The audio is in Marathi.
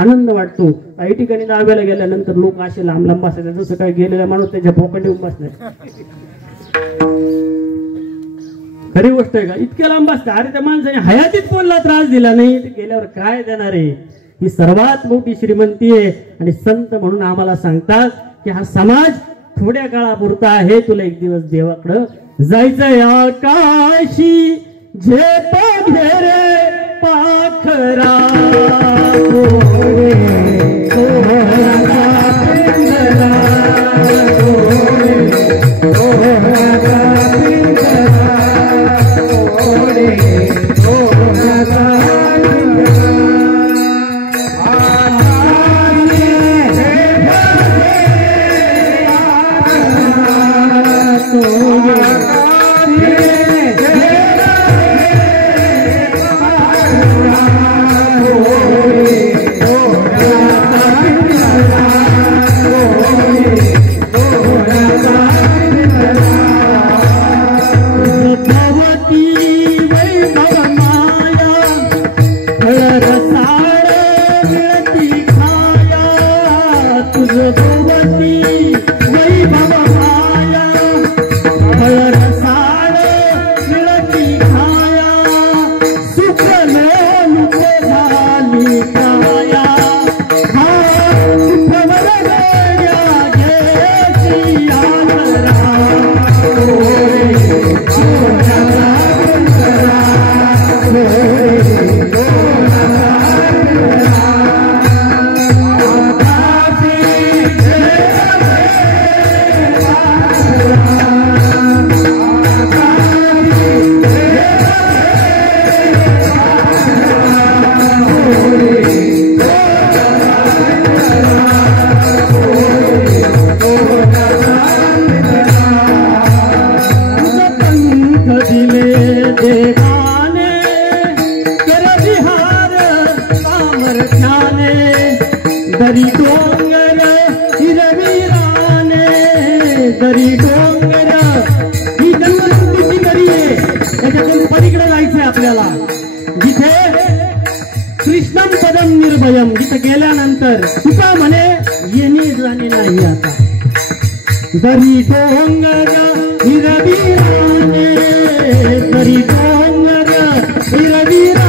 आनंद वाटतो. काही ठिकाणी दहाव्याला गेल्यानंतर लोक असे लांब लांब बसतात, जसं काय गेलेला माणूस त्याच्या पोकंडी उभा बसणार. खरी गोष्ट आहे का? इतक्या लांब बसतात. अरे त्या माणसाने हयातीत कोणला त्रास दिला नाही, गेल्यावर काय देणार आहे? ही सर्वात मोठी श्रीमंती आहे. आणि संत म्हणून आम्हाला सांगतात की हा समाज थोड्या काळापुरता आहे, तुला एक दिवस देवाकडं जायचंय. आकाशी झेप घेरे पाखरा दरी डोंगर हिरवीराने दरी डोंगर ही जन्मसिद्धीची दरी आहे. त्याच्यातून पलीकडे जायचंय आपल्याला, जिथे कृष्णम पदम निर्भयम, जिथे गेल्यानंतर तुका म्हणे येणे जाणे नाही. आता दरी डोंगर हिरवीराने दरी डोंगर हिरवीराने